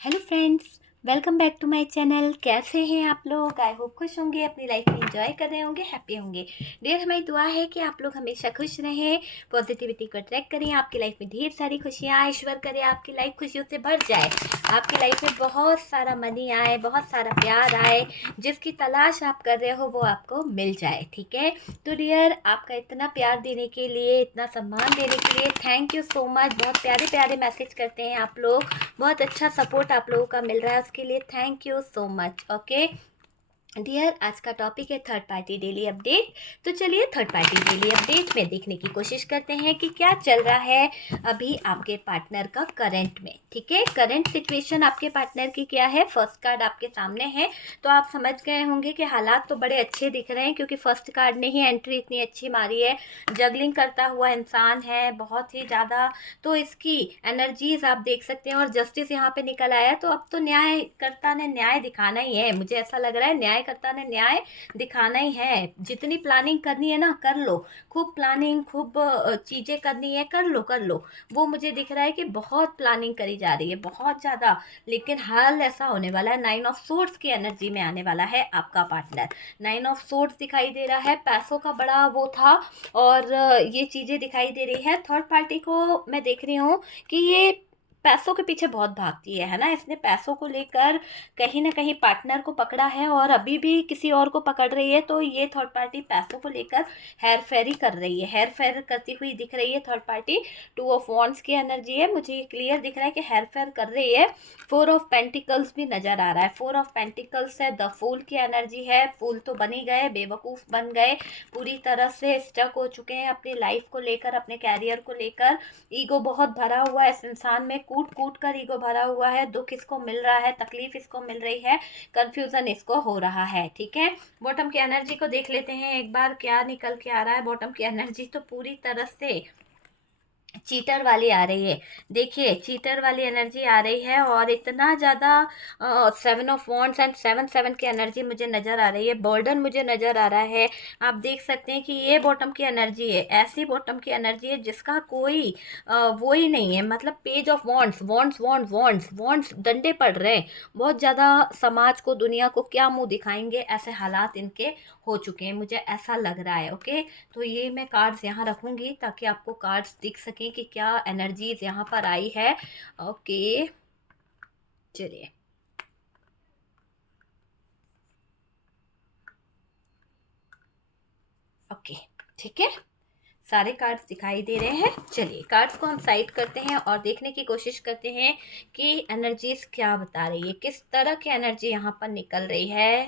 Hello friends, welcome back to my channel. कैसे हैं आप लोग? आई होप खुश होंगे, अपनी लाइफ में एंजॉय कर रहे होंगे, हैप्पी होंगे। डियर, हमारी दुआ है कि आप लोग हमेशा खुश रहें, पॉजिटिविटी को अट्रैक्ट करें, आपकी लाइफ में ढेर सारी खुशियाँ, ईश्वर करे आपकी लाइफ खुशियों से भर जाए, आपकी लाइफ में बहुत सारा मनी आए, बहुत सारा प्यार आए, जिसकी तलाश आप कर रहे हो वो आपको मिल जाए। ठीक है, तो डियर, आपका इतना प्यार देने के लिए, इतना सम्मान देने के लिए थैंक यू सो मच। बहुत प्यारे प्यारे मैसेज करते हैं आप लोग, बहुत अच्छा सपोर्ट आप लोगों का मिल रहा है, उसके लिए thank you so much. Okay dear, आज का टॉपिक है थर्ड पार्टी डेली अपडेट। तो चलिए थर्ड पार्टी डेली अपडेट में देखने की कोशिश करते हैं कि क्या चल रहा है अभी आपके पार्टनर का करंट में। ठीक है, करंट सिचुएशन आपके पार्टनर की क्या है। फर्स्ट कार्ड आपके सामने है, तो आप समझ गए होंगे कि हालात तो बड़े अच्छे दिख रहे हैं, क्योंकि फर्स्ट कार्ड ने ही एंट्री इतनी अच्छी मारी है। जगलिंग करता हुआ इंसान है बहुत ही ज़्यादा, तो इसकी एनर्जीज आप देख सकते हैं। और जस्टिस यहाँ पे निकल आया, तो अब तो न्यायकर्ता ने न्याय दिखाना ही है। मुझे ऐसा लग रहा है न्यायकर्ता ने न्याय दिखाना ही है। जितनी प्लानिंग करनी है ना, कर लो। खूब प्लानिंग, खूब चीज़ें करनी है, कर लो कर लो। वो मुझे दिख रहा है कि बहुत प्लानिंग करी जा रही है, बहुत ज़्यादा। लेकिन हाल ऐसा होने वाला है, 9 ऑफ सोर्ड्स की एनर्जी में आने वाला है आपका पार्टनर। 9 ऑफ सोर्ड्स दिखाई दे रहा है, पैसों का बड़ा वो था, और ये चीज़ें दिखाई दे रही है। थर्ड पार्टी को मैं देख रही हूँ कि ये पैसों के पीछे बहुत भागती है ना। इसने पैसों को लेकर कहीं ना कहीं पार्टनर को पकड़ा है, और अभी भी किसी और को पकड़ रही है। तो ये थर्ड पार्टी पैसों को लेकर हेर फेरी कर रही है, हेर फेर करती हुई दिख रही है थर्ड पार्टी। 2 ऑफ वॉन्ड्स की एनर्जी है, मुझे ये क्लियर दिख रहा है कि हेर फेर कर रही है। 4 ऑफ पेंटिकल्स भी नजर आ रहा है। 4 ऑफ पेंटिकल्स है, द फूल की एनर्जी है। फूल तो बन ही गए, बेवकूफ़ बन गए, पूरी तरह से स्टक हो चुके हैं अपनी लाइफ को लेकर, अपने कैरियर को लेकर। ईगो बहुत भरा हुआ है इस इंसान में, कूट कूट कर ईगो भरा हुआ है। दुख इसको मिल रहा है, तकलीफ इसको मिल रही है, कंफ्यूजन इसको हो रहा है। ठीक है, बॉटम की एनर्जी को देख लेते हैं एक बार, क्या निकल के आ रहा है। बॉटम की एनर्जी तो पूरी तरह से चीटर वाली आ रही है। देखिए, चीटर वाली एनर्जी आ रही है, और इतना ज़्यादा 7 ऑफ वॉन्ड्स एंड 7 की एनर्जी मुझे नज़र आ रही है। बर्डन मुझे नज़र आ रहा है। आप देख सकते हैं कि ये बॉटम की एनर्जी है, ऐसी बॉटम की एनर्जी है जिसका कोई वो ही नहीं है। मतलब page of wands, wands wands wands wands डंडे पड़ रहे हैं बहुत ज़्यादा। समाज को, दुनिया को क्या मुंह दिखाएंगे, ऐसे हालात इनके हो चुके हैं, मुझे ऐसा लग रहा है। ओके, तो ये मैं कार्ड्स यहाँ रखूँगी ताकि आपको कार्ड्स दिख सकें कि क्या एनर्जीज यहाँ पर आई है। ओके, चलिए। ओके, ठीक है, सारे कार्ड्स दिखाई दे रहे हैं। चलिए, कार्ड्स को हम साइड करते हैं और देखने की कोशिश करते हैं कि एनर्जीज क्या बता रही है, किस तरह की एनर्जी यहाँ पर निकल रही है।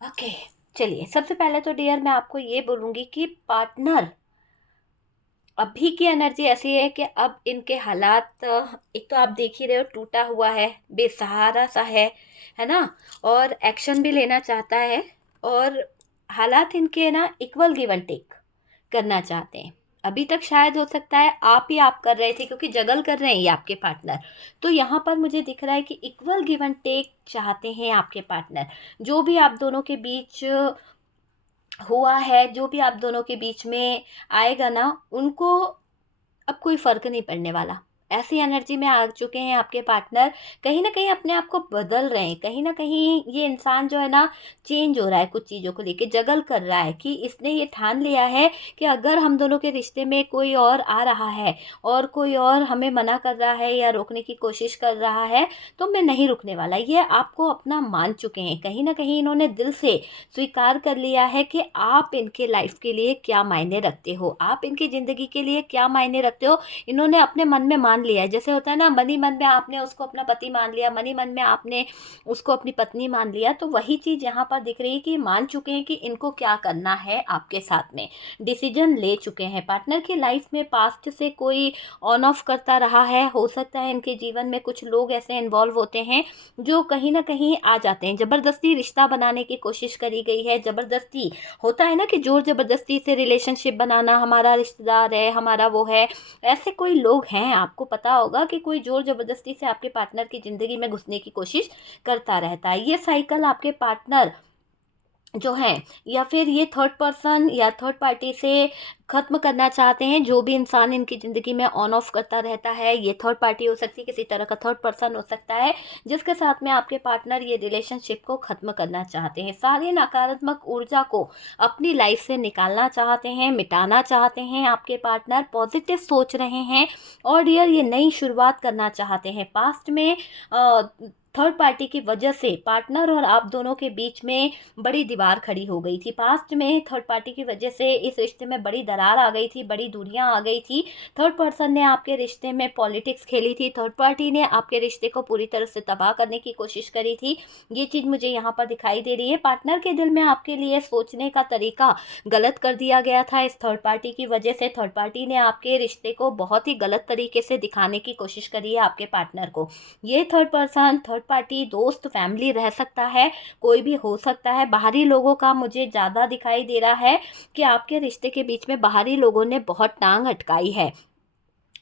ओके, चलिए, सबसे पहले तो डियर मैं आपको ये बोलूँगी कि पार्टनर अभी की एनर्जी ऐसी है कि अब इनके हालात, एक तो आप देख ही रहे हो, टूटा हुआ है, बेसहारा सा है ना, और एक्शन भी लेना चाहता है। और हालात इनके ना इक्वल गिव एंड टेक करना चाहते हैं। अभी तक शायद हो सकता है आप कर रहे थे, क्योंकि जगल कर रहे हैं ये आपके पार्टनर। तो यहाँ पर मुझे दिख रहा है कि इक्वल गिव एंड टेक चाहते हैं आपके पार्टनर। जो भी आप दोनों के बीच हुआ है, जो भी आप दोनों के बीच में आएगा ना, उनको अब कोई फ़र्क नहीं पड़ने वाला। ऐसी एनर्जी में आ चुके हैं आपके पार्टनर। कहीं न कहीं अपने आप को बदल रहे हैं। कहीं न कहीं ये इंसान जो है ना, चेंज हो रहा है कुछ चीज़ों को लेके, जगल कर रहा है कि इसने ये ठान लिया है कि अगर हम दोनों के रिश्ते में कोई और आ रहा है, और कोई और हमें मना कर रहा है या रोकने की कोशिश कर रहा है, तो मैं नहीं रुकने वाला। ये आपको अपना मान चुके हैं। कहीं न कहीं इन्होंने दिल से स्वीकार कर लिया है कि आप इनके लाइफ के लिए क्या मायने रखते हो, आप इनकी ज़िंदगी के लिए क्या मायने रखते हो। इन्होंने अपने मन में मान लिया है। जैसे होता है ना, मन ही मन में आपने उसको अपना पति मान लिया, मन ही मन में आपने उसको अपनी पत्नी मान लिया। तो वही चीज़ यहाँ पर दिख रही है कि मान चुके हैं कि इनको क्या करना है आपके साथ में, डिसीजन ले चुके हैं। पार्टनर की लाइफ में पास्ट से कोई ऑन ऑफ करता रहा है। हो सकता है इनके जीवन में कुछ लोग ऐसे इन्वॉल्व होते हैं जो कहीं ना कहीं आ जाते हैं। ज़बरदस्ती रिश्ता बनाने की कोशिश करी गई है, ज़बरदस्ती होता है ना कि जोर ज़बरदस्ती से रिलेशनशिप बनाना, हमारा रिश्तेदार है, हमारा वो है। ऐसे कोई लोग हैं, आपको पता होगा कि कोई जोर ज़बरदस्ती से आपके पार्टनर की ज़िंदगी में घुसने की कोशिश करता रहता है। ये साइकिल आपके पार्टनर जो हैं, या फिर ये थर्ड पर्सन या थर्ड पार्टी से ख़त्म करना चाहते हैं। जो भी इंसान इनकी ज़िंदगी में ऑन ऑफ करता रहता है, ये थर्ड पार्टी हो सकती है, किसी तरह का थर्ड पर्सन हो सकता है, जिसके साथ में आपके पार्टनर ये रिलेशनशिप को ख़त्म करना चाहते हैं। सारी नकारात्मक ऊर्जा को अपनी लाइफ से निकालना चाहते हैं, मिटाना चाहते हैं आपके पार्टनर, पॉजिटिव सोच रहे हैं और डियर ये नई शुरुआत करना चाहते हैं। पास्ट में थर्ड पार्टी की वजह से पार्टनर और आप दोनों के बीच में बड़ी दीवार खड़ी हो गई थी। पास्ट में थर्ड पार्टी की वजह से इस रिश्ते में बड़ी दरार आ गई थी, बड़ी दूरियां आ गई थी। थर्ड पर्सन ने आपके रिश्ते में पॉलिटिक्स खेली थी, थर्ड पार्टी ने आपके रिश्ते को पूरी तरह से तबाह करने की कोशिश करी थी। ये चीज़ मुझे यहाँ पर दिखाई दे रही है। पार्टनर के दिल में आपके लिए सोचने का तरीका गलत कर दिया गया था इस थर्ड पार्टी की वजह से। थर्ड पार्टी ने आपके रिश्ते को बहुत ही गलत तरीके से दिखाने की कोशिश करी है आपके पार्टनर को। ये थर्ड पर्सन, थर्ड पार्टी, दोस्त, फैमिली रह सकता है, कोई भी हो सकता है। बाहरी लोगों का मुझे ज़्यादा दिखाई दे रहा है कि आपके रिश्ते के बीच में बाहरी लोगों ने बहुत टांग अटकाई है।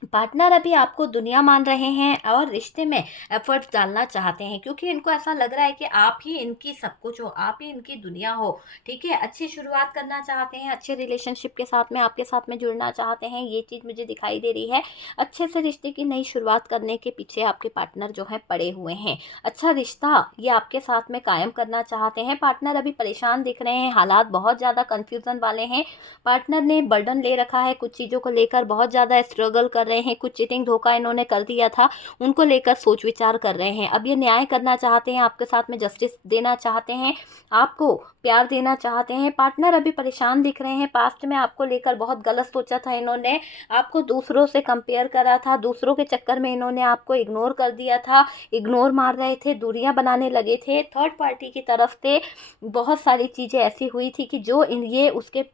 पार्टनर अभी आपको दुनिया मान रहे हैं और रिश्ते में एफर्ट्स डालना चाहते हैं, क्योंकि इनको ऐसा लग रहा है कि आप ही इनकी सब कुछ हो, आप ही इनकी दुनिया हो। ठीक है, अच्छी शुरुआत करना चाहते हैं, अच्छे रिलेशनशिप के साथ में आपके साथ में जुड़ना चाहते हैं, ये चीज़ मुझे दिखाई दे रही है। अच्छे से रिश्ते की नई शुरुआत करने के पीछे आपके पार्टनर जो है पड़े हुए हैं। अच्छा रिश्ता ये आपके साथ में कायम करना चाहते हैं। पार्टनर अभी परेशान दिख रहे हैं, हालात बहुत ज़्यादा कन्फ्यूज़न वाले हैं। पार्टनर ने बर्डन ले रखा है, कुछ चीज़ों को लेकर बहुत ज़्यादा स्ट्रगल कर रहे हैं, कुछ चीटिंग धोखा इन्होंने कर दिया था, उनको लेकर सोच विचार कर रहे हैं। अब ये न्याय करना चाहते हैं, आपके साथ में जस्टिस देना चाहते हैं, आपको प्यार देना चाहते हैं। पार्टनर अभी परेशान दिख रहे हैं। पास्ट में आपको लेकर बहुत गलत सोचा था इन्होंने, आपको दूसरों से कंपेयर करा था, दूसरों के चक्कर में इन्होंने आपको इग्नोर कर दिया था, इग्नोर मार रहे थे, दूरियां बनाने लगे थे। थर्ड पार्टी की तरफ से बहुत सारी चीज़ें ऐसी हुई थी कि जो ये उसके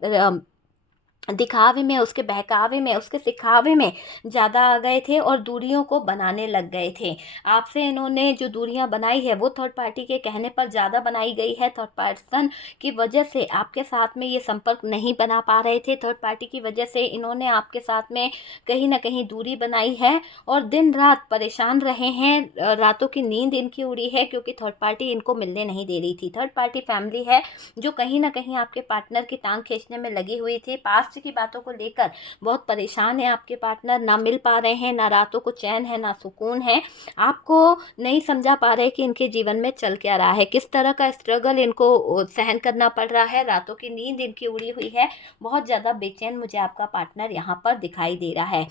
दिखावे में, उसके बहकावे में, उसके सिखावे में ज़्यादा आ गए थे और दूरियों को बनाने लग गए थे। आपसे इन्होंने जो दूरियां बनाई है वो थर्ड पार्टी के कहने पर ज़्यादा बनाई गई है। थर्ड पर्सन की वजह से आपके साथ में ये संपर्क नहीं बना पा रहे थे। थर्ड पार्टी की वजह से इन्होंने आपके साथ में कहीं ना कहीं दूरी बनाई है और दिन रात परेशान रहे हैं। रातों की नींद इनकी उड़ी है क्योंकि थर्ड पार्टी इनको मिलने नहीं दे रही थी। थर्ड पार्टी फैमिली है जो कहीं ना कहीं आपके पार्टनर की टांग खींचने में लगी हुई थी। पास्ट की बातों को लेकर बहुत परेशान है आपके पार्टनर, ना मिल पा रहे हैं, ना रातों को चैन है, ना सुकून है। आपको नहीं समझा पा रहे कि इनके जीवन में चल क्या रहा है, किस तरह का स्ट्रगल इनको सहन करना पड़ रहा है। रातों की नींद इनकी उड़ी हुई है, बहुत ज़्यादा बेचैन मुझे आपका पार्टनर यहाँ पर दिखाई दे रहा है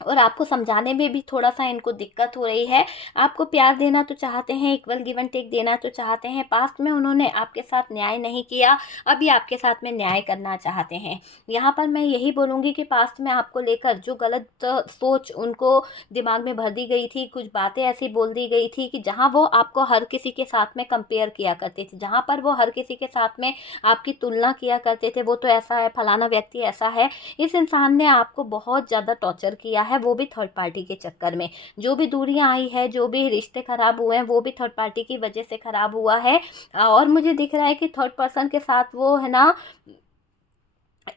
और आपको समझाने में भी थोड़ा सा इनको दिक्कत हो रही है। आपको प्यार देना तो चाहते हैं, इक्वल गिव एंड टेक देना तो चाहते हैं। पास्ट में उन्होंने आपके साथ न्याय नहीं किया, अभी आपके साथ में न्याय करना चाहते हैं। यहाँ पर मैं यही बोलूँगी कि पास्ट में आपको लेकर जो गलत सोच उनको दिमाग में भर दी गई थी, कुछ बातें ऐसी बोल दी गई थी कि जहाँ वो आपको हर किसी के साथ में कंपेयर किया करते थे, जहाँ पर वो हर किसी के साथ में आपकी तुलना किया करते थे, वो तो ऐसा है, फलाना व्यक्ति ऐसा है। इस इंसान ने आपको बहुत ज़्यादा टॉर्चर किया है, वो भी थर्ड पार्टी के चक्कर में। जो भी दूरियां आई है, जो भी रिश्ते खराब हुए हैं, वो भी थर्ड पार्टी की वजह से खराब हुआ है। और मुझे दिख रहा है कि थर्ड पर्सन के साथ वो है ना,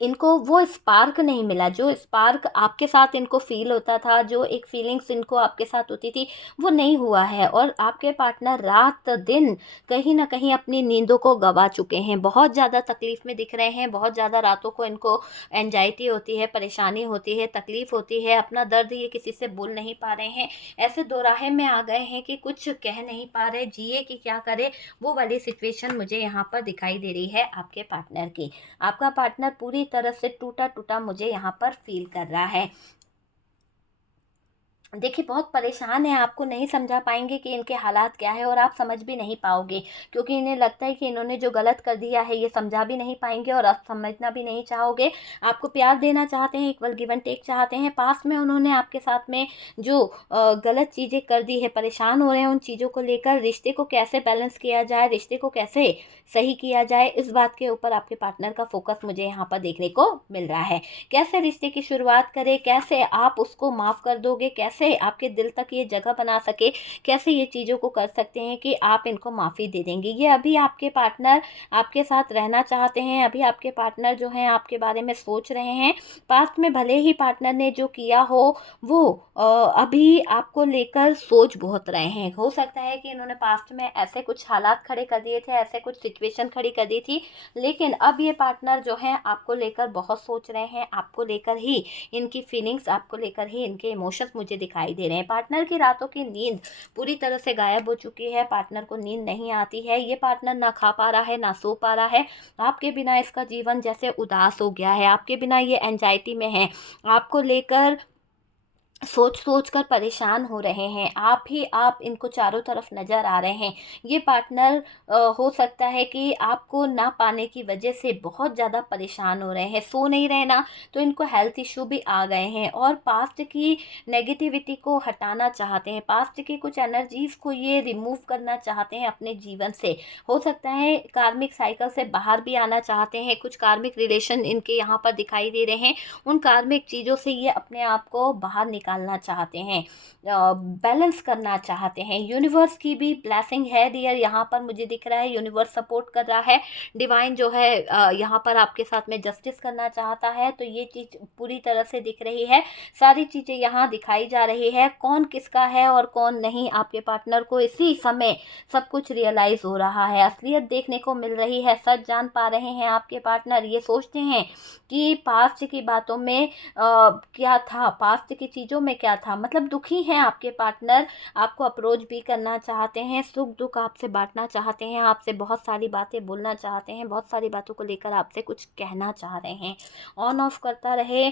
इनको वो स्पार्क नहीं मिला, जो स्पार्क आपके साथ इनको फील होता था, जो एक फीलिंग्स इनको आपके साथ होती थी, वो नहीं हुआ है। और आपके पार्टनर रात दिन कहीं ना कहीं अपनी नींदों को गवा चुके हैं, बहुत ज़्यादा तकलीफ़ में दिख रहे हैं। बहुत ज़्यादा रातों को इनको एंजाइटी होती है, परेशानी होती है, तकलीफ़ होती है, अपना दर्द ये किसी से बोल नहीं पा रहे हैं। ऐसे दोराहे में आ गए हैं कि कुछ कह नहीं पा रहे, जिए कि क्या करे, वो वाली सिचुएशन मुझे यहाँ पर दिखाई दे रही है आपके पार्टनर की। आपका पार्टनर पूरी तरह से टूटा टूटा मुझे यहाँ पर फील कर रहा है। देखिए बहुत परेशान है, आपको नहीं समझा पाएंगे कि इनके हालात क्या है और आप समझ भी नहीं पाओगे, क्योंकि इन्हें लगता है कि इन्होंने जो गलत कर दिया है ये समझा भी नहीं पाएंगे और आप समझना भी नहीं चाहोगे। आपको प्यार देना चाहते हैं, इक्वल गिव एंड टेक चाहते हैं। पास्ट में उन्होंने आपके साथ में जो गलत चीज़ें कर दी है, परेशान हो रहे हैं उन चीज़ों को लेकर। रिश्ते को कैसे बैलेंस किया जाए, रिश्ते को कैसे सही किया जाए, इस बात के ऊपर आपके पार्टनर का फोकस मुझे यहाँ पर देखने को मिल रहा है। कैसे रिश्ते की शुरुआत करें, कैसे आप उसको माफ़ कर दोगे, कैसे कैसे आपके दिल तक ये जगह बना सके, कैसे ये चीज़ों को कर सकते हैं कि आप इनको माफ़ी दे देंगे। ये अभी आपके पार्टनर आपके साथ रहना चाहते हैं, अभी आपके पार्टनर जो हैं आपके बारे में सोच रहे हैं। पास्ट में भले ही पार्टनर ने जो किया हो वो अभी आपको लेकर सोच बहुत रहे हैं। हो सकता है कि इन्होंने पास्ट में ऐसे कुछ हालात खड़े कर दिए थे, ऐसे कुछ सिचुएशन खड़ी कर दी थी, लेकिन अब ये पार्टनर जो हैं आपको लेकर बहुत सोच रहे हैं, आपको लेकर ही इनकी फीलिंग्स, आपको लेकर ही इनके इमोशंस मुझे दिखाई दे रहे हैं। पार्टनर की रातों की नींद पूरी तरह से गायब हो चुकी है, पार्टनर को नींद नहीं आती है, ये पार्टनर ना खा पा रहा है, ना सो पा रहा है। आपके बिना इसका जीवन जैसे उदास हो गया है, आपके बिना ये एंजाइटी में है, आपको लेकर सोच सोच कर परेशान हो रहे हैं। आप इनको चारों तरफ नज़र आ रहे हैं। ये पार्टनर हो सकता है कि आपको ना पाने की वजह से बहुत ज़्यादा परेशान हो रहे हैं, सो नहीं रहे ना, तो इनको हेल्थ इशू भी आ गए हैं और पास्ट की नेगेटिविटी को हटाना चाहते हैं, पास्ट की कुछ एनर्जीज़ को ये रिमूव करना चाहते हैं अपने जीवन से। हो सकता है कार्मिक साइकिल से बाहर भी आना चाहते हैं, कुछ कार्मिक रिलेशन इनके यहाँ पर दिखाई दे रहे हैं, उन कार्मिक चीज़ों से ये अपने आप को बाहर निकालना चाहते हैं, बैलेंस करना चाहते हैं। यूनिवर्स की भी ब्लेसिंग है डियर, यहाँ पर मुझे दिख रहा है यूनिवर्स सपोर्ट कर रहा है, डिवाइन जो है यहाँ पर आपके साथ में जस्टिस करना चाहता है, तो ये चीज़ पूरी तरह से दिख रही है, सारी चीज़ें यहाँ दिखाई जा रही है। कौन किसका है और कौन नहीं, आपके पार्टनर को इसी समय सब कुछ रियलाइज़ हो रहा है, असलियत देखने को मिल रही है, सच जान पा रहे हैं आपके पार्टनर। ये सोचते हैं कि पास्ट की बातों में क्या था, पास्ट की चीज़ों में क्या था, मतलब दुखी हैं आपके पार्टनर, आपको अप्रोच भी करना चाहते हैं, सुख दुख आपसे बांटना चाहते हैं, आपसे बहुत सारी बातें बोलना चाहते हैं, बहुत सारी बातों को लेकर आपसे कुछ कहना चाह रहे हैं। ऑन ऑफ करता रहे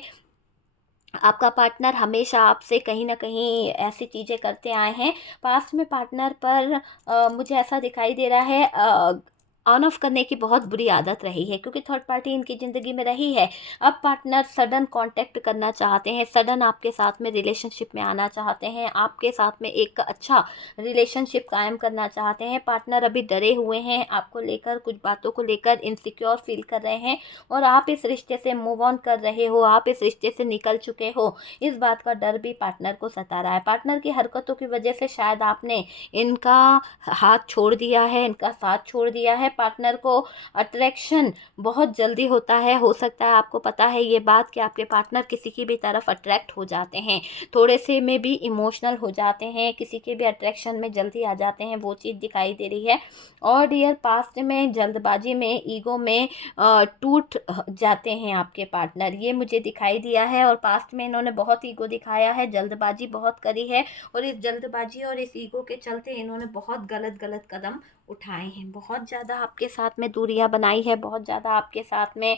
आपका पार्टनर, हमेशा आपसे कहीं ना कहीं ऐसी चीज़ें करते आए हैं। पास्ट में पार्टनर पर मुझे ऐसा दिखाई दे रहा है ऑन ऑफ करने की बहुत बुरी आदत रही है, क्योंकि थर्ड पार्टी इनकी ज़िंदगी में रही है। अब पार्टनर सडन कांटेक्ट करना चाहते हैं, सडन आपके साथ में रिलेशनशिप में आना चाहते हैं, आपके साथ में एक अच्छा रिलेशनशिप कायम करना चाहते हैं। पार्टनर अभी डरे हुए हैं, आपको लेकर कुछ बातों को लेकर इनसिक्योर फील कर रहे हैं और आप इस रिश्ते से मूव ऑन कर रहे हो, आप इस रिश्ते से निकल चुके हो, इस बात का डर भी पार्टनर को सता रहा है। पार्टनर की हरकतों की वजह से शायद आपने इनका हाथ छोड़ दिया है, इनका साथ छोड़ दिया है। पार्टनर को अट्रैक्शन बहुत जल्दी होता है, हो सकता है आपको पता है ये बात कि आपके पार्टनर किसी की भी तरफ अट्रैक्ट हो जाते हैं, थोड़े से में भी इमोशनल हो जाते हैं, किसी के भी अट्रैक्शन में जल्दी आ जाते हैं, वो चीज़ दिखाई दे रही है। और डियर पास्ट में जल्दबाजी में, ईगो में टूट जाते हैं आपके पार्टनर, ये मुझे दिखाई दिया है। और पास्ट में इन्होंने बहुत ईगो दिखाया है, जल्दबाजी बहुत करी है और इस जल्दबाजी और इस ईगो के चलते इन्होंने बहुत गलत गलत कदम उठाए हैं, बहुत ज़्यादा आपके साथ में दूरियां बनाई है, बहुत ज़्यादा आपके साथ में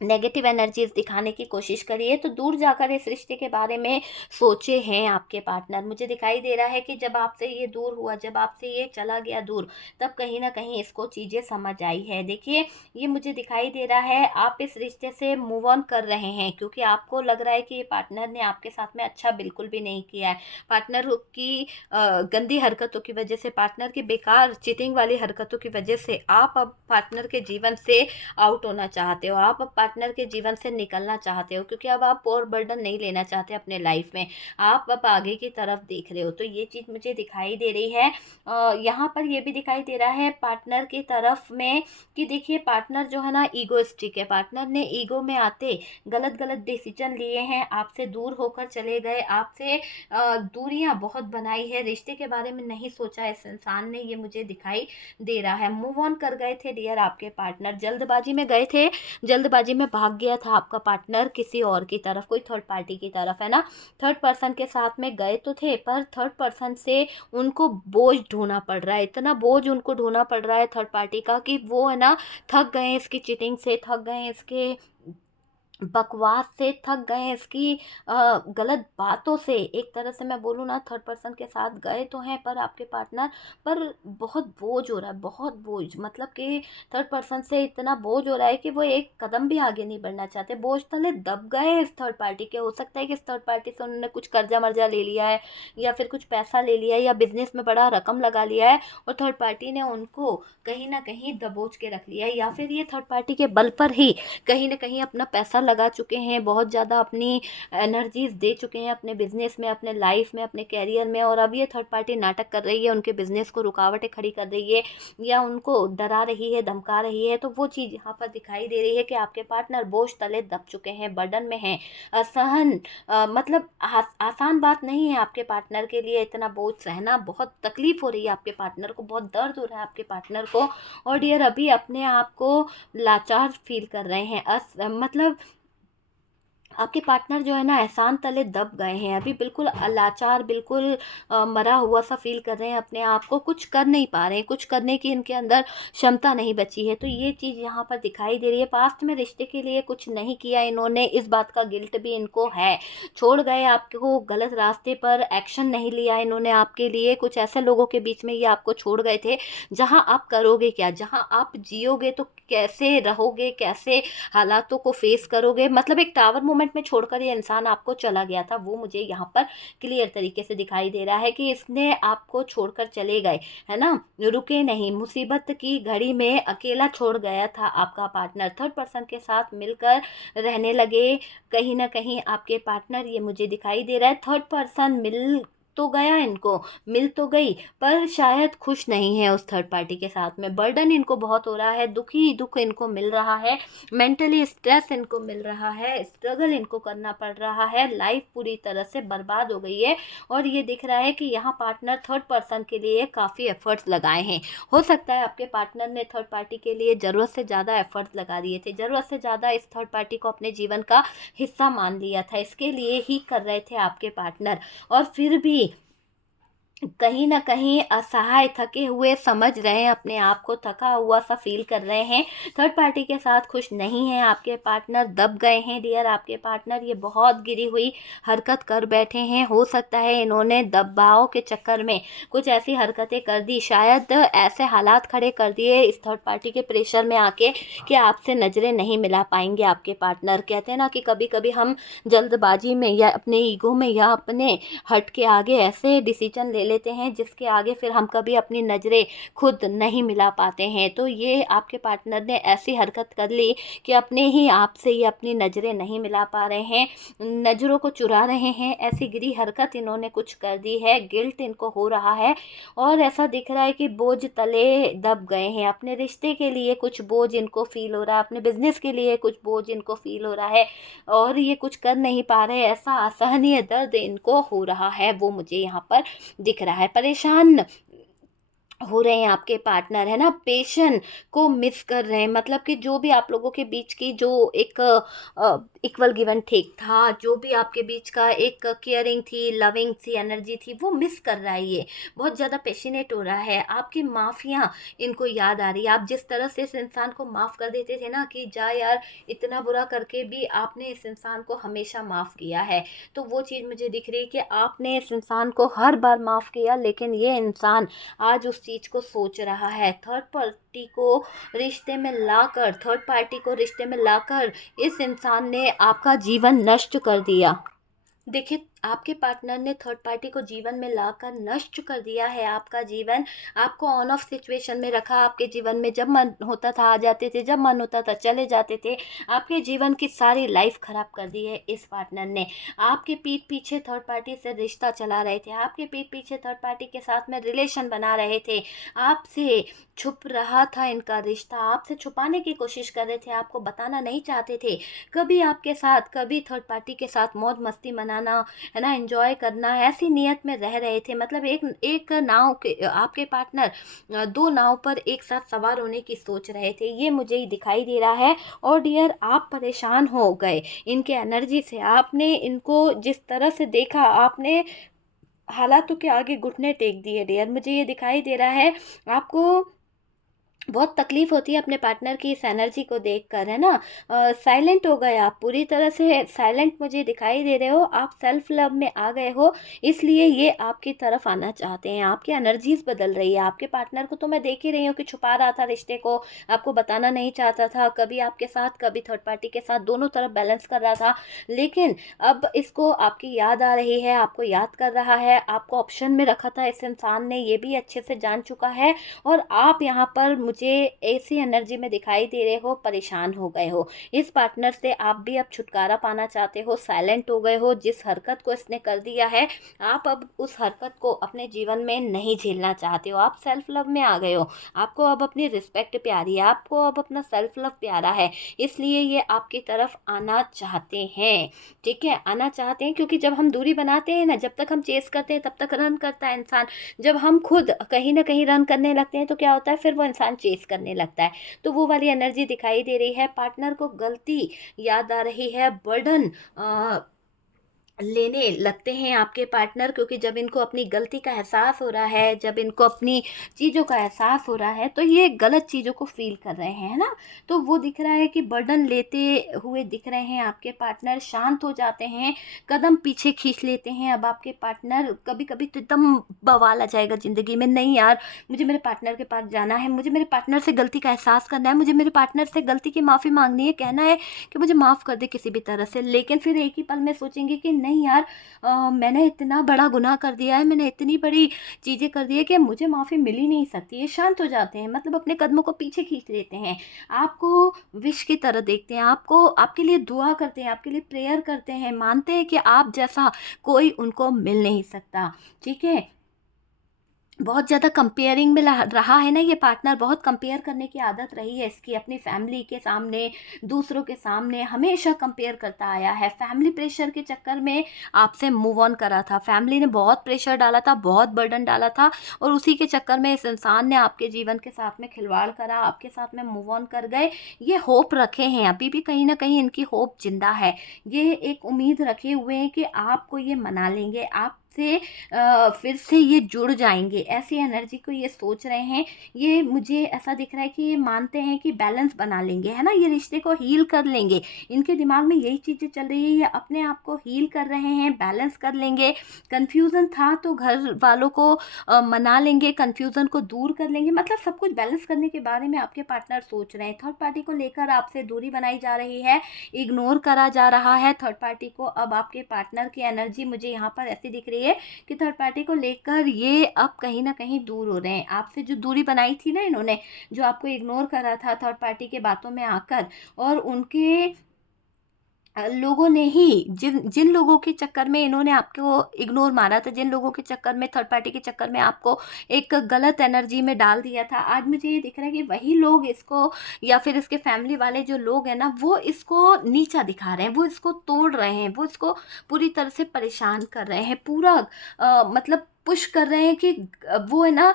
नेगेटिव एनर्जीज दिखाने की कोशिश करिए। तो दूर जाकर इस रिश्ते के बारे में सोचे हैं आपके पार्टनर। मुझे दिखाई दे रहा है कि जब आपसे ये दूर हुआ, जब आपसे ये चला गया दूर, तब कहीं ना कहीं इसको चीज़ें समझ आई है। देखिए ये मुझे दिखाई दे रहा है आप इस रिश्ते से मूव ऑन कर रहे हैं, क्योंकि आपको लग रहा है कि ये पार्टनर ने आपके साथ में अच्छा बिल्कुल भी नहीं किया है। पार्टनर की गंदी हरकतों की वजह से, पार्टनर की बेकार चीटिंग वाली हरकतों की वजह से आप अब पार्टनर के जीवन से आउट होना चाहते हो, आप अब पार्टनर के जीवन से निकलना चाहते हो, क्योंकि अब आप और बर्डन नहीं लेना चाहते अपने लाइफ में, आप अब आगे की तरफ देख रहे हो। तो ये चीज़ मुझे दिखाई दे रही है। यहाँ पर ये भी दिखाई दे रहा है पार्टनर की तरफ में कि देखिए पार्टनर जो है ना ईगोइस्टिक है, पार्टनर ने ईगो में आते गलत गलत डिसीजन लिए हैं, आपसे दूर होकर चले गए, आपसे दूरियां बहुत बनाई है, रिश्ते के बारे में नहीं सोचा इस इंसान ने, ये मुझे दिखाई दे रहा है। मूव ऑन कर गए थे डियर आपके पार्टनर, जल्दबाजी में गए थे, जल्दबाजी में भाग गया था आपका पार्टनर किसी और की तरफ, कोई थर्ड पार्टी की तरफ, है ना। थर्ड पर्सन के साथ में गए तो थे, पर थर्ड पर्सन से उनको बोझ ढोना पड़ रहा है, इतना बोझ उनको ढोना पड़ रहा है थर्ड पार्टी का कि वो है ना थक गए हैं इसकी चीटिंग से, थक गए हैं इसके बकवास से, थक गए हैं इसकी गलत बातों से। एक तरह से मैं बोलूँ ना, थर्ड पर्सन के साथ गए तो हैं पर आपके पार्टनर पर बहुत बोझ हो रहा है, बहुत बोझ, मतलब कि थर्ड पर्सन से इतना बोझ हो रहा है कि वो एक कदम भी आगे नहीं बढ़ना चाहते, बोझ तले दब गए हैं इस थर्ड पार्टी के। हो सकता है कि इस थर्ड पार्टी से उन्होंने कुछ कर्जा मर्जा ले लिया है, या फिर कुछ पैसा ले लिया है, या बिजनेस में बड़ा रकम लगा लिया है और थर्ड पार्टी ने उनको कहीं ना कहीं दबोच के रख लिया है, या फिर ये थर्ड पार्टी के बल पर ही कहीं ना कहीं अपना पैसा लगा चुके हैं, बहुत ज़्यादा अपनी एनर्जीज़ दे चुके हैं अपने बिजनेस में, अपने लाइफ में, अपने कैरियर में, और अब ये थर्ड पार्टी नाटक कर रही है, उनके बिजनेस को रुकावटें खड़ी कर रही है या उनको डरा रही है, धमका रही है। तो वो चीज़ यहाँ पर दिखाई दे रही है कि आपके पार्टनर बोझ तले दब चुके हैं, बर्डन में हैं, असहन मतलब आसान बात नहीं है आपके पार्टनर के लिए इतना बोझ सहना। बहुत तकलीफ हो रही है आपके पार्टनर को, बहुत दर्द हो रहा है आपके पार्टनर को, और डियर अभी अपने आप को लाचार फील कर रहे हैं। मतलब आपके पार्टनर जो है ना एहसान तले दब गए हैं, अभी बिल्कुल लाचार, बिल्कुल मरा हुआ सा फील कर रहे हैं अपने आप को, कुछ कर नहीं पा रहे हैं, कुछ करने की इनके अंदर क्षमता नहीं बची है। तो ये चीज़ यहाँ पर दिखाई दे रही है। पास्ट में रिश्ते के लिए कुछ नहीं किया इन्होंने, इस बात का गिल्ट भी इनको है। छोड़ गए आपको गलत रास्ते पर, एक्शन नहीं लिया इन्होंने आपके लिए, कुछ ऐसे लोगों के बीच में ये आपको छोड़ गए थे जहाँ आप करोगे क्या, जहाँ आप जियोगे तो कैसे रहोगे, कैसे हालातों को फेस करोगे। मतलब एक टावर मोमेंट में छोड़कर ये इंसान आपको चला गया था, वो मुझे यहाँ पर क्लियर तरीके से दिखाई दे रहा है कि इसने आपको छोड़कर चले गए, है ना, रुके नहीं, मुसीबत की घड़ी में अकेला छोड़ गया था आपका पार्टनर, थर्ड पर्सन के साथ मिलकर रहने लगे कहीं ना कहीं आपके पार्टनर, ये मुझे दिखाई दे रहा है। थर्ड पर्सन मिल तो गया इनको, मिल तो गई, पर शायद खुश नहीं है उस थर्ड पार्टी के साथ में, बर्डन इनको बहुत हो रहा है, दुखी दुख इनको मिल रहा है, मेंटली स्ट्रेस इनको मिल रहा है, स्ट्रगल इनको करना पड़ रहा है, लाइफ पूरी तरह से बर्बाद हो गई है। और ये दिख रहा है कि यहाँ पार्टनर थर्ड पर्सन के लिए काफ़ी एफर्ट्स लगाए हैं। हो सकता है आपके पार्टनर ने थर्ड पार्टी के लिए ज़रूरत से ज़्यादा एफर्ट्स लगा दिए थे, ज़रूरत से ज़्यादा इस थर्ड पार्टी को अपने जीवन का हिस्सा मान लिया था, इसके लिए ही कर रहे थे आपके पार्टनर। और फिर भी कहीं ना कहीं असहाय, थके हुए समझ रहे हैं अपने आप को, थका हुआ सा फील कर रहे हैं, थर्ड पार्टी के साथ खुश नहीं है आपके पार्टनर, दब गए हैं डियर आपके पार्टनर, ये बहुत गिरी हुई हरकत कर बैठे हैं। हो सकता है इन्होंने दबाव के चक्कर में कुछ ऐसी हरकतें कर दी, शायद ऐसे हालात खड़े कर दिए इस थर्ड पार्टी के प्रेशर में आके कि आपसे नज़रें नहीं मिला पाएंगे आपके पार्टनर। कहते हैं ना कि कभी कभी हम जल्दबाजी में या अपने ईगो में या अपने हट के आगे ऐसे डिसीजन ले लेते हैं जिसके आगे फिर हम कभी अपनी नज़रें खुद नहीं मिला पाते हैं। तो ये आपके पार्टनर ने ऐसी हरकत कर ली कि अपने ही आप से ये अपनी नज़रें नहीं मिला पा रहे हैं, नज़रों को चुरा रहे हैं, ऐसी गिरी हरकत इन्होंने कुछ कर दी है, गिल्ट इनको हो रहा है, और ऐसा दिख रहा है कि बोझ तले दब गए हैं, अपने रिश्ते के लिए कुछ बोझ इनको फील हो रहा है, अपने बिजनेस के लिए कुछ बोझ इनको फील हो रहा है, और ये कुछ कर नहीं पा रहे, ऐसा असहनीय दर्द इनको हो रहा है, वो मुझे यहाँ पर दिख रहा है। परेशान हो रहे हैं आपके पार्टनर, है ना, पेशन को मिस कर रहे हैं, मतलब कि जो भी आप लोगों के बीच की जो एक इक्वल गिवन टेक था, जो भी आपके बीच का एक केयरिंग थी, लविंग सी एनर्जी थी, वो मिस कर रहा है। ये बहुत ज़्यादा पैशनेट हो रहा है, आपकी माफ़ियाँ इनको याद आ रही है। आप जिस तरह से इस इंसान को माफ़ कर देते थे ना कि जा यार, इतना बुरा करके भी आपने इस इंसान को हमेशा माफ़ किया है, तो वो चीज़ मुझे दिख रही है कि आपने इस इंसान को हर बार माफ़ किया, लेकिन ये इंसान आज उस चीज़ को सोच रहा है। थर्ड पार्टी को रिश्ते में लाकर इस इंसान ने आपका जीवन नष्ट कर दिया। देखिए, आपके पार्टनर ने थर्ड पार्टी को जीवन में लाकर नष्ट कर दिया है आपका जीवन, आपको ऑन ऑफ सिचुएशन में रखा, आपके जीवन में जब मन होता था आ जाते थे, जब मन होता था चले जाते थे, आपके जीवन की सारी लाइफ खराब कर दी है इस पार्टनर ने। आपके पीठ पीछे थर्ड पार्टी से रिश्ता चला रहे थे, आपके पीठ पीछे थर्ड पार्टी के साथ में रिलेशन बना रहे थे, आपसे छुप रहा था इनका रिश्ता, आपसे छुपाने की कोशिश कर रहे थे, आपको बताना नहीं चाहते थे, कभी आपके साथ, कभी थर्ड पार्टी के साथ मौज मस्ती मनाना, है ना, एंजॉय करना, ऐसी नियत में रह रहे थे। मतलब एक एक नाव के आपके पार्टनर दो नाव पर एक साथ सवार होने की सोच रहे थे, ये मुझे ही दिखाई दे रहा है। और डियर, आप परेशान हो गए इनके एनर्जी से, आपने इनको जिस तरह से देखा, आपने हालातों के आगे घुटने टेक दिए डियर, मुझे ये दिखाई दे रहा है। आपको बहुत तकलीफ होती है अपने पार्टनर की इस एनर्जी को देखकर, है ना, साइलेंट हो गए आप, पूरी तरह से साइलेंट मुझे दिखाई दे रहे हो, आप सेल्फ लव में आ गए हो, इसलिए ये आपकी तरफ आना चाहते हैं, आपकी एनर्जीज बदल रही है। आपके पार्टनर को तो मैं देख ही रही हूँ कि छुपा रहा था रिश्ते को, आपको बताना नहीं चाहता था, कभी आपके साथ कभी थर्ड पार्टी के साथ, दोनों तरफ बैलेंस कर रहा था, लेकिन अब इसको आपकी याद आ रही है, आपको याद कर रहा है, आपको ऑप्शन में रखा था इस इंसान ने, ये भी अच्छे से जान चुका है, और आप यहाँ पर मुझे ऐसी एनर्जी में दिखाई दे रहे हो, परेशान हो गए हो। इस पार्टनर से आप भी अब छुटकारा पाना चाहते हो, साइलेंट हो गए हो। जिस हरकत को इसने कर दिया है, आप अब उस हरकत को अपने जीवन में नहीं झेलना चाहते हो। आप सेल्फ लव में आ गए हो। आपको अब अपनी रिस्पेक्ट प्यारी है, आपको अब अपना सेल्फ लव प्यारा है, इसलिए ये आपकी तरफ आना चाहते हैं। ठीक है, आना चाहते हैं, क्योंकि जब हम दूरी बनाते हैं ना, जब तक हम चेस करते हैं तब तक रन करता है इंसान। जब हम खुद कहीं ना कहीं रन करने लगते हैं तो क्या होता है, फिर वो इंसान चेस करने लगता है। तो वो वाली एनर्जी दिखाई दे रही है। पार्टनर को गलती याद आ रही है, बर्डन लेने लगते हैं आपके पार्टनर, क्योंकि जब इनको अपनी गलती का एहसास हो रहा है, जब इनको अपनी चीज़ों का एहसास हो रहा है, तो ये गलत चीज़ों को फील कर रहे हैं, है ना। तो वो दिख रहा है कि बर्डन लेते हुए दिख रहे हैं आपके पार्टनर, शांत हो जाते हैं, कदम पीछे खींच लेते हैं। अब आपके पार्टनर, कभी कभी तो एकदम बवाल आ जाएगा ज़िंदगी में, नहीं यार मुझे मेरे पार्टनर के पास जाना है, मुझे मेरे पार्टनर से गलती का एहसास करना है, मुझे मेरे पार्टनर से गलती की माफ़ी मांगनी है, कहना है कि मुझे माफ़ कर दे किसी भी तरह से। लेकिन फिर एक ही पल में सोचेंगे कि नहीं यार, मैंने इतना बड़ा गुनाह कर दिया है, मैंने इतनी बड़ी चीज़ें कर दी है कि मुझे माफ़ी मिल ही नहीं सकती। ये शांत हो जाते हैं, मतलब अपने कदमों को पीछे खींच लेते हैं, आपको विश की तरह देखते हैं, आपको, आपके लिए दुआ करते हैं, आपके लिए प्रेयर करते हैं, मानते हैं कि आप जैसा कोई उनको मिल नहीं सकता। ठीक है, बहुत ज़्यादा कंपेयरिंग में रहा है ना ये पार्टनर, बहुत कंपेयर करने की आदत रही है इसकी, अपनी फैमिली के सामने, दूसरों के सामने हमेशा कंपेयर करता आया है। फैमिली प्रेशर के चक्कर में आपसे मूव ऑन करा था, फैमिली ने बहुत प्रेशर डाला था, बहुत बर्डन डाला था, और उसी के चक्कर में इस इंसान ने आपके जीवन के साथ में खिलवाड़ करा, आपके साथ में मूव ऑन कर गए। ये होप रखे हैं, अभी भी कहीं ना कहीं इनकी होप जिंदा है, ये एक उम्मीद रखे हुए हैं कि आपको ये मना लेंगे, आप से फिर से ये जुड़ जाएंगे, ऐसी एनर्जी को ये सोच रहे हैं। ये मुझे ऐसा दिख रहा है कि ये मानते हैं कि बैलेंस बना लेंगे, है ना, ये रिश्ते को हील कर लेंगे। इनके दिमाग में यही चीज़ें चल रही है, ये अपने आप को हील कर रहे हैं, बैलेंस कर लेंगे। कन्फ्यूज़न था तो घर वालों को मना लेंगे, कन्फ्यूज़न को दूर कर लेंगे, मतलब सब कुछ बैलेंस करने के बारे में आपके पार्टनर सोच रहे हैं। थर्ड पार्टी को लेकर आपसे दूरी बनाई जा रही है, इग्नोर करा जा रहा है थर्ड पार्टी को। अब आपके पार्टनर की एनर्जी मुझे यहाँ पर ऐसी दिख रही है कि थर्ड पार्टी को लेकर ये अब कहीं ना कहीं दूर हो रहे हैं आपसे। जो दूरी बनाई थी ना इन्होंने, जो आपको इग्नोर करा था थर्ड पार्टी के बातों में आकर, और उनके लोगों ने ही, जिन जिन लोगों के चक्कर में इन्होंने आपको इग्नोर मारा था, जिन लोगों के चक्कर में, थर्ड पार्टी के चक्कर में आपको एक गलत एनर्जी में डाल दिया था, आज मुझे ये दिख रहा है कि वही लोग इसको, या फिर इसके फैमिली वाले जो लोग हैं ना, वो इसको नीचा दिखा रहे हैं, वो इसको तोड़ रहे हैं, वो इसको पूरी तरह से परेशान कर रहे हैं, पूरा मतलब पुश कर रहे हैं कि वो है ना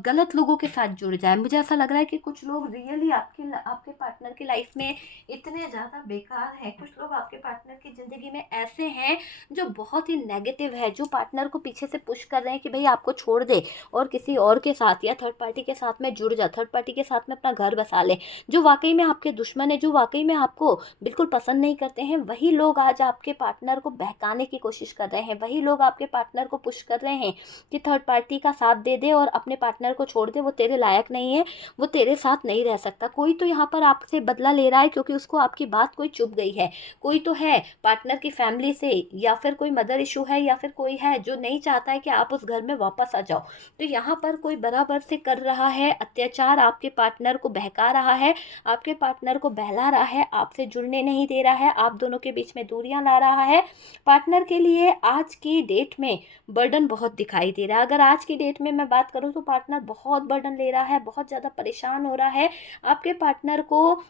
गलत लोगों के साथ जुड़ जाए। मुझे ऐसा लग रहा है कि कुछ लोग रियली आपके पार्टनर की लाइफ में इतने ज़्यादा बेकार हैं, कुछ लोग आपके पार्टनर की ज़िंदगी में ऐसे हैं जो बहुत ही नेगेटिव है, जो पार्टनर को पीछे से पुश कर रहे हैं कि भाई आपको छोड़ दे और किसी और के साथ या थर्ड पार्टी के साथ में जुड़ जा, थर्ड पार्टी के साथ में अपना घर बसा ले। जो वाकई में आपके दुश्मन है, जो वाकई में आपको बिल्कुल पसंद नहीं करते हैं, वही लोग आज आपके पार्टनर को बहकाने की कोशिश कर रहे हैं, वही लोग आपके पार्टनर को पुश कर रहे हैं कि थर्ड पार्टी का साथ दे दे और अपने पार्टनर को छोड़ दे, वो तेरे लायक नहीं है, वो तेरे साथ नहीं रह सकता। कोई तो यहाँ पर आपसे बदला ले रहा है, क्योंकि उसको आपकी बात कोई चुभ गई है। कोई तो है पार्टनर की फैमिली से, या फिर कोई मदर इशू है, या फिर कोई है जो नहीं चाहता है कि आप उस घर में वापस आ जाओ। तो यहाँ पर कोई बराबर से कर रहा है अत्याचार, आपके पार्टनर को बहका रहा है, आपके पार्टनर को बहला रहा है, आपसे जुड़ने नहीं दे रहा है, आप दोनों के बीच में दूरियां ला रहा है। पार्टनर के लिए आज की डेट में बर्डन बहुत दिखाई दे रहा है। अगर आज की डेट में मैं बात करूं तो पार्टनर बहुत बर्डन ले रहा है, बहुत ज़्यादा परेशान हो रहा है। आपके पार्टनर को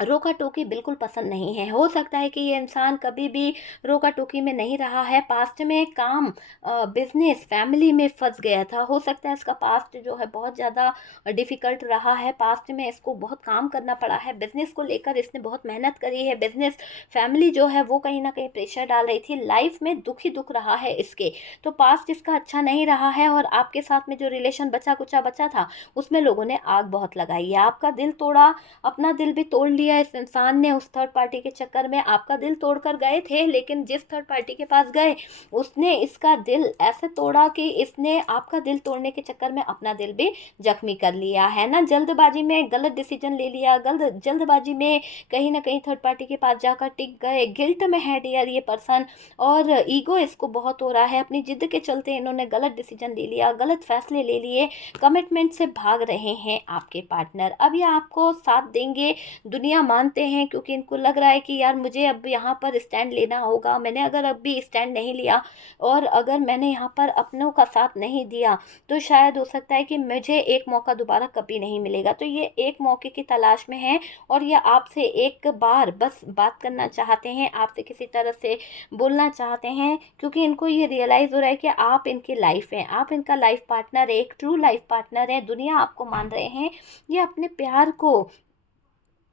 रोका टोकी बिल्कुल पसंद नहीं है। हो सकता है कि ये इंसान कभी भी रोका टोकी में नहीं रहा है, पास्ट में काम, बिजनेस, फैमिली में फंस गया था। हो सकता है इसका पास्ट जो है बहुत ज़्यादा डिफ़िकल्ट रहा है, पास्ट में इसको बहुत काम करना पड़ा है, बिजनेस को लेकर इसने बहुत मेहनत करी है, बिजनेस, फैमिली जो है वो कहीं ना कहीं प्रेशर डाल रही थी, लाइफ में दुख ही दुख रहा है इसके। तो पास्ट इसका अच्छा नहीं रहा है, और आपके साथ में जो रिलेशन बचा कुचा बचा था उसमें लोगों ने आग बहुत लगाई है, आपका दिल तोड़ा, अपना दिल भी तोड़ लिया, लिया इस इंसान ने उस थर्ड पार्टी के चक्कर में। आपका दिल तोड़कर गए थे, लेकिन जिस थर्ड पार्टी के पास गए उसने इसका दिल ऐसे तोड़ा कि इसने आपका दिल तोड़ने के चक्कर में अपना दिल भी जख्मी कर लिया है ना। जल्दबाजी में गलत डिसीजन ले लिया, गलत जल्दबाजी में कहीं ना कहीं थर्ड पार्टी के पास जाकर टिक गए। गिल्ट में है डियर ये पर्सन, और ईगो इसको बहुत हो रहा है। अपनी जिद के चलते इन्होंने गलत डिसीजन ले लिया, गलत फैसले ले लिए, कमिटमेंट से भाग रहे हैं आपके पार्टनर। अब ये आपको साथ देंगे, दुनिया मानते हैं, क्योंकि इनको लग रहा है कि यार मुझे अब यहाँ पर स्टैंड लेना होगा। मैंने अगर अब भी स्टैंड नहीं लिया और अगर मैंने यहाँ पर अपनों का साथ नहीं दिया तो शायद हो सकता है कि मुझे एक मौका दोबारा कभी नहीं मिलेगा। तो ये एक मौके की तलाश में है और ये आपसे एक बार बस बात करना चाहते हैं, आपसे किसी तरह से बोलना चाहते हैं, क्योंकि इनको ये रियलाइज़ हो रहा है कि आप इनकी लाइफ हैं, आप इनका लाइफ पार्टनर है, एक ट्रू लाइफ पार्टनर है। दुनिया आपको मान रहे हैं। ये अपने प्यार को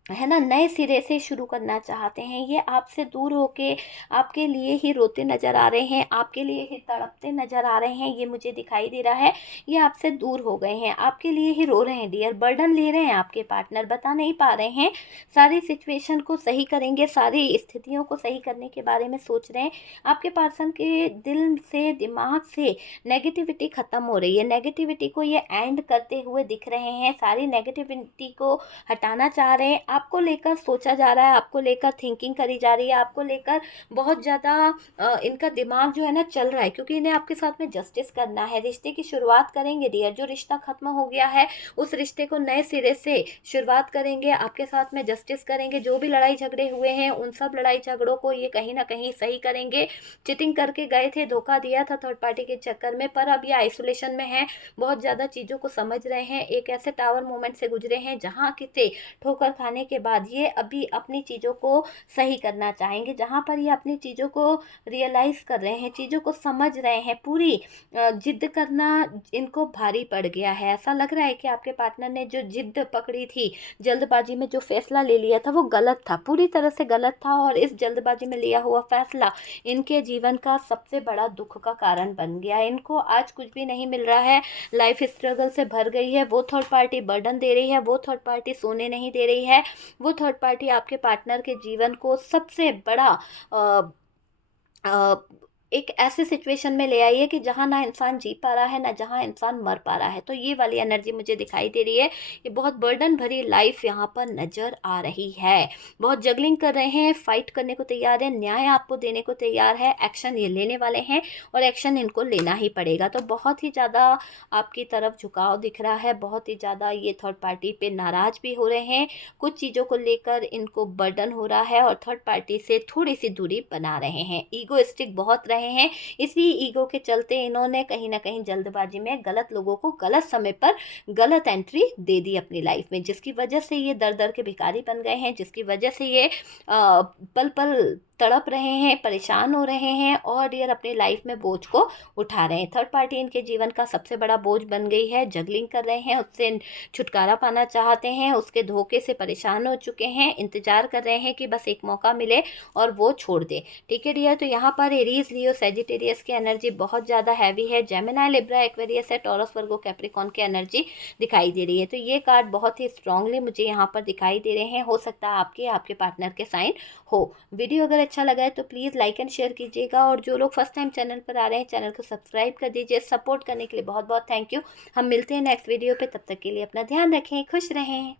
है ना नए सिरे से शुरू करना चाहते हैं। ये आपसे दूर होके आपके लिए ही रोते नज़र आ रहे हैं, आपके लिए ही तड़पते नज़र आ रहे हैं। ये मुझे दिखाई दे रहा है। ये आपसे दूर हो गए हैं, आपके लिए ही रो रहे हैं डियर। बर्डन ले रहे हैं आपके पार्टनर, बता नहीं पा रहे हैं। सारी सिचुएशन को सही करेंगे, सारी स्थितियों को सही करने के बारे में सोच रहे हैं। आपके पर्सन के दिल से, दिमाग से नेगेटिविटी ख़त्म हो रही है। नेगेटिविटी को ये एंड करते हुए दिख रहे हैं। सारी नेगेटिविटी को हटाना चाह रहे हैं। आपको लेकर सोचा जा रहा है, आपको लेकर थिंकिंग करी जा रही है, आपको लेकर बहुत ज़्यादा इनका दिमाग जो है ना चल रहा है, क्योंकि इन्हें आपके साथ में जस्टिस करना है। रिश्ते की शुरुआत करेंगे डियर। जो रिश्ता खत्म हो गया है उस रिश्ते को नए सिरे से शुरुआत करेंगे, आपके साथ में जस्टिस करेंगे। जो भी लड़ाई झगड़े हुए हैं उन सब लड़ाई झगड़ों को ये कहीं ना कहीं सही करेंगे। चिटिंग करके गए थे, धोखा दिया था थर्ड पार्टी के चक्कर में, पर अब ये आइसोलेशन में है, बहुत ज़्यादा चीज़ों को समझ रहे हैं। एक ऐसे टावर मोमेंट से गुजरे हैं जहाँ किसी ठोकर खाने के बाद ये अभी अपनी चीज़ों को सही करना चाहेंगे, जहाँ पर ये अपनी चीज़ों को रियलाइज़ कर रहे हैं, चीज़ों को समझ रहे हैं। पूरी जिद करना इनको भारी पड़ गया है। ऐसा लग रहा है कि आपके पार्टनर ने जो जिद पकड़ी थी, जल्दबाजी में जो फैसला ले लिया था वो गलत था, पूरी तरह से गलत था। और इस जल्दबाजी में लिया हुआ फैसला इनके जीवन का सबसे बड़ा दुख का कारण बन गया। इनको आज कुछ भी नहीं मिल रहा है, लाइफ स्ट्रगल से भर गई है। वो थर्ड पार्टी बर्डन दे रही है, वो थर्ड पार्टी सोने नहीं दे रही है, वो थर्ड पार्टी आपके पार्टनर के जीवन को सबसे बड़ा अ, अ, एक ऐसे सिचुएशन में ले आई है कि जहाँ ना इंसान जी पा रहा है, ना जहाँ इंसान मर पा रहा है। तो ये वाली एनर्जी मुझे दिखाई दे रही है। ये बहुत बर्डन भरी लाइफ यहाँ पर नज़र आ रही है। बहुत जगलिंग कर रहे हैं, फाइट करने को तैयार है, न्याय आपको देने को तैयार है, एक्शन ये लेने वाले हैं और एक्शन इनको लेना ही पड़ेगा। तो बहुत ही ज़्यादा आपकी तरफ झुकाव दिख रहा है, बहुत ही ज़्यादा ये थर्ड पार्टी पे नाराज़ भी हो रहे हैं। कुछ चीज़ों को लेकर इनको बर्डन हो रहा है और थर्ड पार्टी से थोड़ी सी दूरी बना रहे हैं। ईगोइस्टिक बहुत रहे हैं, इसी ईगो के चलते इन्होंने कहीं ना कहीं जल्दबाजी में गलत लोगों को गलत समय पर गलत एंट्री दे दी अपनी लाइफ में, जिसकी वजह से ये दर दर के भिखारी बन गए हैं, जिसकी वजह से ये पल पल तड़प रहे हैं, परेशान हो रहे हैं और ये अपनी लाइफ में बोझ को उठा रहे हैं। थर्ड पार्टी इनके जीवन का सबसे बड़ा बोझ बन गई है। जगलिंग कर रहे हैं, उससे छुटकारा पाना चाहते हैं, उसके धोखे से परेशान हो चुके हैं, इंतजार कर रहे हैं कि बस एक मौका मिले और वो छोड़ दे। ठीक है डियर, तो यहाँ पर एरीज, लियो, सेजिटेरियस की एनर्जी बहुत ज़्यादा हैवी है। जेमिनी, लिब्रा, एक्वेरियस है, टॉरस, वर्गो, कैप्रिकॉन की एनर्जी दिखाई दे रही है। तो ये कार्ड बहुत ही स्ट्रांगली मुझे यहाँ पर दिखाई दे रहे हैं। हो सकता है आपके पार्टनर के साइन हो। वीडियो अगर अच्छा लगा है तो प्लीज़ लाइक एंड शेयर कीजिएगा और जो लोग फर्स्ट टाइम चैनल पर आ रहे हैं चैनल को सब्सक्राइब कर दीजिए। सपोर्ट करने के लिए बहुत बहुत थैंक यू। हम मिलते हैं नेक्स्ट वीडियो पे, तब तक के लिए अपना ध्यान रखें, खुश रहें।